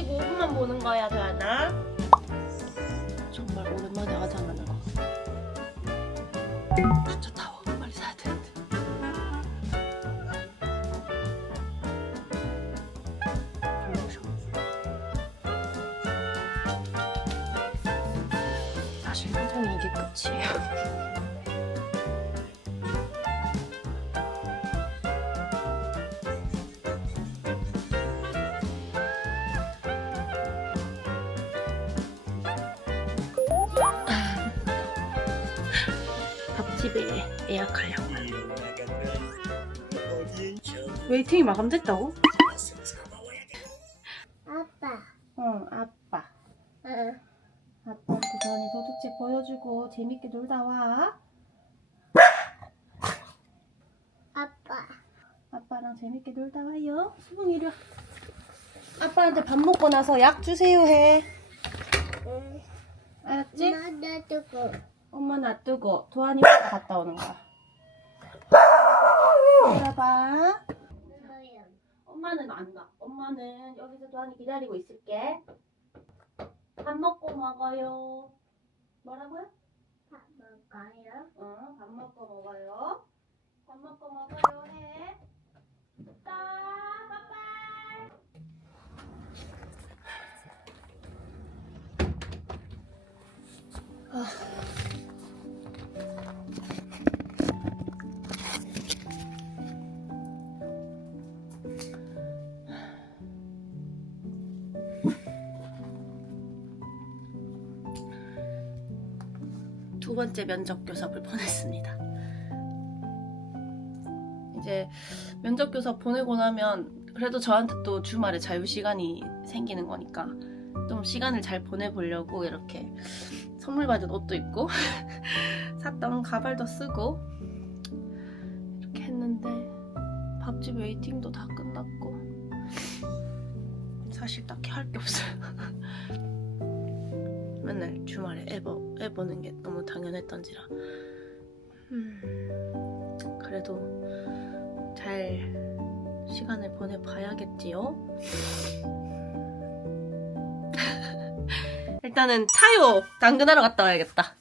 찍고 5분만 보는 거야, 도연아. 정말 오랜만에 화장하는 거. 진짜 더워. 빨리 사야 되는데. 별로셔. 사실 화장이 이게 끝이에요. 집에 예약하려고. 웨이팅이 마감됐다고? 아빠. 응, 아빠. 응. 아빠한테 전이 도둑질 보여주고 재밌게 놀다 와. 아빠. 아빠랑 재밌게 놀다 와요. 수봉 이리 와. 아빠한테 밥 먹고 나서 약 주세요 해. 응. 알았지? 나도 두고. 엄마 놔두고 도안이 혼자 갔다 오는 거야. 들어봐. 엄마는 안 가. 엄마는 여기서 도안이 기다리고 있을게. 밥 먹고 먹어요. 뭐라고요? 밥 먹어요? 응, 밥 먹고 먹어요. 밥 먹고 먹어요 해. 딱, 빠빠이. 두 번째 면접 교섭을 보냈습니다. 이제 면접 교섭 보내고 나면 그래도 저한테 또 주말에 자유 시간이 생기는 거니까 좀 시간을 잘 보내보려고 이렇게 선물 받은 옷도 입고 샀던 가발도 쓰고 이렇게 했는데 밥집 웨이팅도 다 끝났고 사실 딱히 할 게 없어요. 맨날 주말에 애, 보, 애 보는 게 너무 당연했던지라. 음, 그래도 잘 시간을 보내봐야겠지요? 일단은 타요 당근하러 갔다 와야겠다.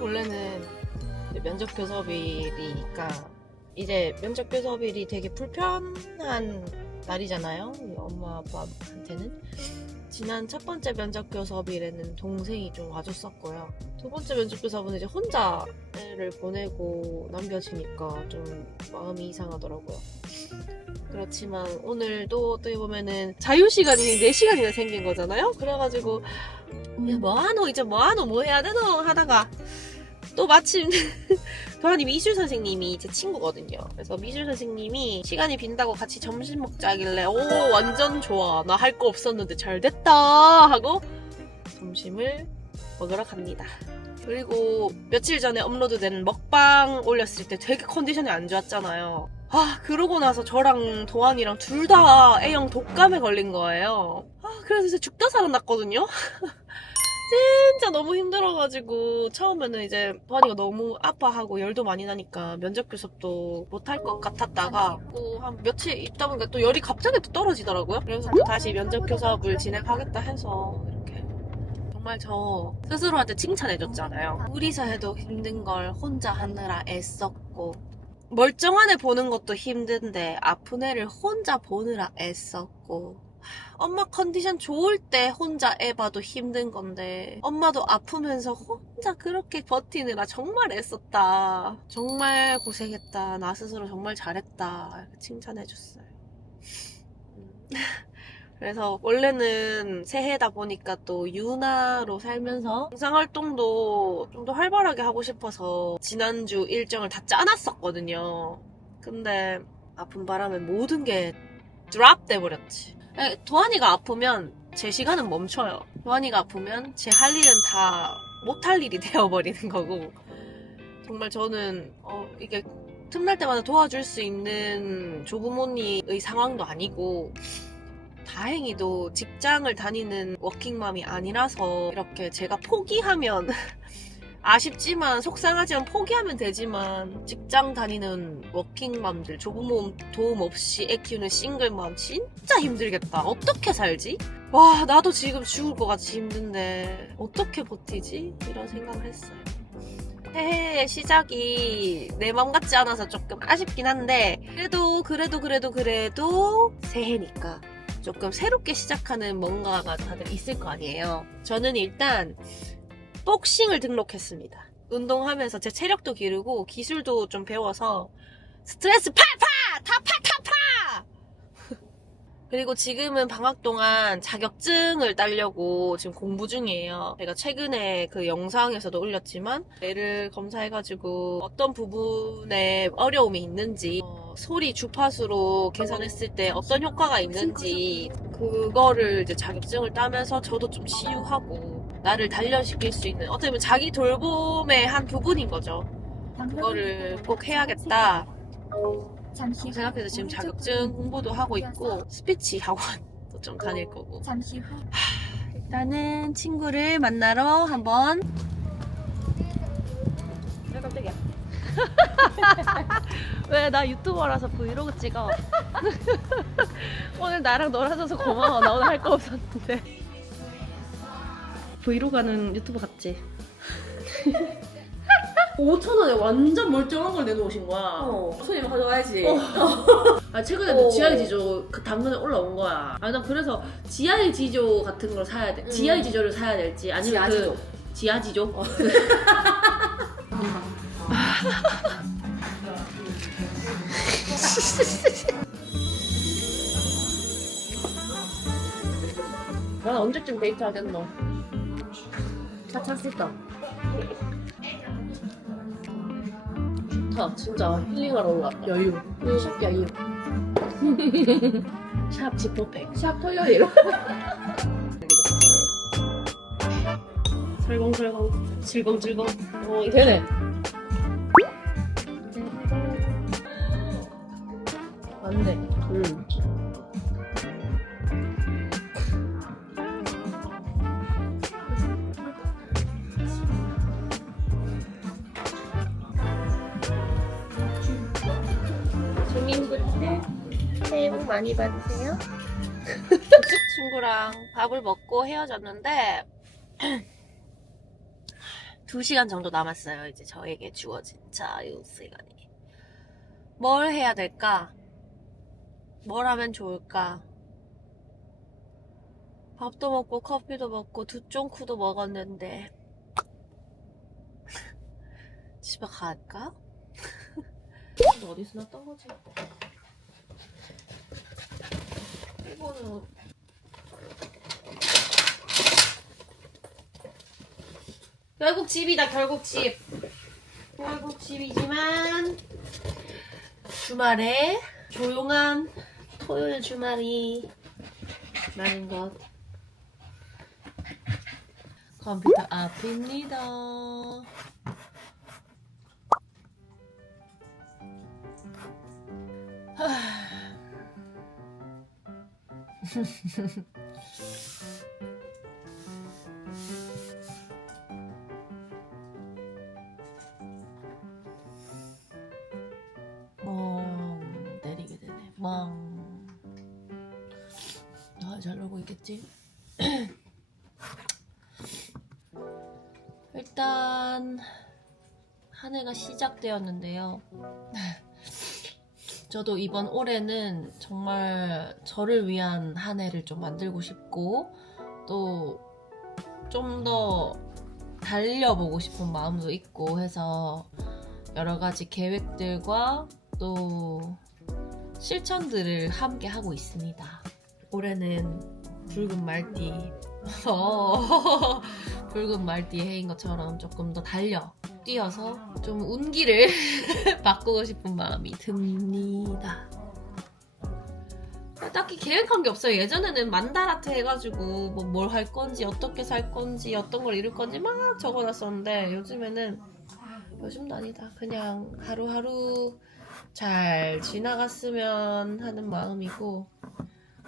원래는 면접 교섭일이니까 이제 면접 교섭일이 되게 불편한 날이잖아요. 엄마 아빠한테는. 지난 첫 번째 면접 교섭일에는 동생이 좀 와줬었고요. 두 번째 면접 교섭은 이제 혼자 애를 보내고 남겨지니까 좀 마음이 이상하더라고요. 그렇지만 오늘도 어떻게 보면은 자유 시간이 4시간이나 생긴 거잖아요? 그래가지고, 야, 뭐하노? 이제 뭐하노? 뭐 해야 되노? 하다가 또 마침 도하니 미술 선생님이 제 친구거든요. 그래서 미술 선생님이 시간이 빈다고 같이 점심 먹자 하길래 오 완전 좋아. 나 할 거 없었는데 잘 됐다 하고 점심을 먹으러 갑니다. 그리고 며칠 전에 업로드된 먹방 올렸을 때 되게 컨디션이 안 좋았잖아요. 아 그러고 나서 저랑 도환이랑 둘 다 A형 독감에 걸린 거예요. 아 그래서 진짜 죽다 살아났거든요. 진짜 너무 힘들어가지고 처음에는 이제 도환이가 너무 아파하고 열도 많이 나니까 면접 교섭도 못할 것 같았다가 또한 며칠 있다 보니까 또 열이 갑자기 또 떨어지더라고요. 그래서 또 다시 면접 교섭을 진행하겠다 해서 이렇게 정말 저 스스로한테 칭찬해줬잖아요. 둘이서 해도 힘든 걸 혼자 하느라 애썼고 멀쩡한 애 보는 것도 힘든데 아픈 애를 혼자 보느라 애썼고 엄마 컨디션 좋을 때 혼자 애 봐도 힘든 건데 엄마도 아프면서 혼자 그렇게 버티느라 정말 애썼다. 정말 고생했다. 나 스스로 정말 잘했다. 칭찬해줬어요. 음. 그래서 원래는 새해다 보니까 또 유나로 살면서 영상 활동도 좀 더 활발하게 하고 싶어서 지난주 일정을 다 짜놨었거든요. 근데 아픈 바람에 모든 게 드랍 돼버렸지. 에, 도환이가 아프면 제 시간은 멈춰요. 도환이가 아프면 제 할 일은 다 못 할 일이 되어버리는 거고. 정말 저는 어, 이게 틈날 때마다 도와줄 수 있는 조부모님의 상황도 아니고 다행히도 직장을 다니는 워킹맘이 아니라서 이렇게 제가 포기하면 아쉽지만 속상하지만 포기하면 되지만 직장 다니는 워킹맘들 조부모님 도움 없이 애 키우는 싱글맘 진짜 힘들겠다. 어떻게 살지? 와 나도 지금 죽을 것 같이 힘든데 어떻게 버티지? 이런 생각을 했어요. 새해 시작이 내 맘 같지 않아서 조금 아쉽긴 한데 그래도 그래도 그래도 그래도 새해니까 조금 새롭게 시작하는 뭔가가 다들 있을 거 아니에요. 저는 일단 복싱을 등록했습니다. 운동하면서 제 체력도 기르고 기술도 좀 배워서 스트레스 팔파! 타파 타파! 그리고 지금은 방학 동안 자격증을 따려고 지금 공부 중이에요. 제가 최근에 그 영상에서도 올렸지만 뇌를 검사해가지고 어떤 부분에 어려움이 있는지 어, 소리 주파수로 계산했을 때 어떤 효과가 있는지 그거를 이제 자격증을 따면서 저도 좀 치유하고 나를 단련시킬 수 있는 어떻게 보면 자기 돌봄의 한 부분인 거죠. 그거를 꼭 해야겠다. 잠시 후 생각해서 지금 자격증 공부도 하고 있고 스피치 학원도 좀 다닐 거고. 잠시 후. 일단은 친구를 만나러 한번. 야 깜짝이야? 왜 나 유튜버라서 브이로그 찍어? 오늘 나랑 놀아줘서 고마워. 나 오늘 할 거 없었는데 브이로그 하는 유튜버 같지? 5천원에 완전 멀쩡한 걸 내놓으신 거야 손님 가져와야지. 아 최근에 어. 지하의 지조 그 당근에 올라온 거야. 아 난 그래서 지하의 지조 같은 걸 사야 돼. 지하의 지조를 사야 될지 아니면 지하지조. 그 지하 지조. 난 언제쯤 데이트 하겠노? 차 찼을까? 좋다 진짜 힐링하러 온 것 같다. 여유. 샵 야유. 샵 지퍼팩. 샵 토요일. 설렁설렁 질겅질겅. 어 되네. 많이 받으세요. 친구랑 밥을 먹고 헤어졌는데 2시간 정도 남았어요. 이제 저에게 주어진 자유 시간이. 뭘 해야 될까? 뭘 하면 좋을까? 밥도 먹고 커피도 먹고 두쫑쿠도 먹었는데 집에 갈까? 어디서 났던 거지? 이거는 결국 집이다 결국 집. 결국 집이지만 주말에 조용한 토요일 주말이 많은 것. 컴퓨터 앞입니다 멍 내리게 되네 멍. 아, 잘 놀고 있겠지? 일단 한 해가 시작되었는데요. 저도 이번 올해는 정말 저를 위한 한 해를 좀 만들고 싶고 또 좀 더 달려보고 싶은 마음도 있고 해서 여러 가지 계획들과 또 실천들을 함께 하고 있습니다. 올해는 붉은 말띠, 어, 붉은 말띠 해인 것처럼 조금 더 달려 뛰어서 좀 운기를 바꾸고 싶은 마음이 듭니다. 딱히 계획한 게 없어요. 예전에는 만다라트 해가지고 뭐 뭘 할 건지 어떻게 살 건지 어떤 걸 이룰 건지 막 적어놨었는데 요즘에는 요즘도 아니다. 그냥 하루하루 잘 지나갔으면 하는 마음이고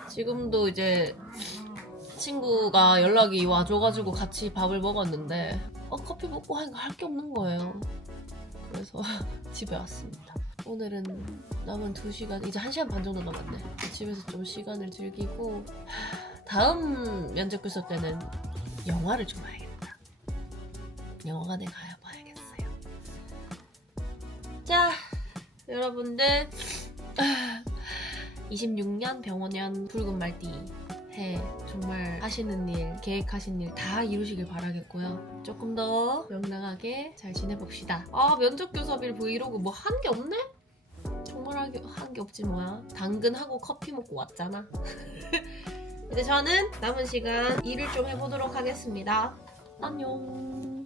지금도 이제 친구가 연락이 와줘가지고 같이 밥을 먹었는데 어, 커피 먹고 하니까 할 게 없는 거예요. 그래서 집에 왔습니다. 오늘은 남은 2시간, 이제 1시간 반 정도 남았네. 집에서 좀 시간을 즐기고 하, 다음 면접 교섭 때는 영화를 좀 봐야겠다. 영화관에 가야 봐야겠어요. 자, 여러분들 26년 병원년 붉은 말띠 해 정말 하시는 일 계획하신 일 다 이루시길 바라겠고요. 조금 더 명랑하게 잘 지내봅시다. 아 면접 교섭일 브이로그 뭐 한 게 없네? 정말 한게 없지 뭐야. 당근하고 커피 먹고 왔잖아. 이제 저는 남은 시간 일을 좀 해보도록 하겠습니다. 안녕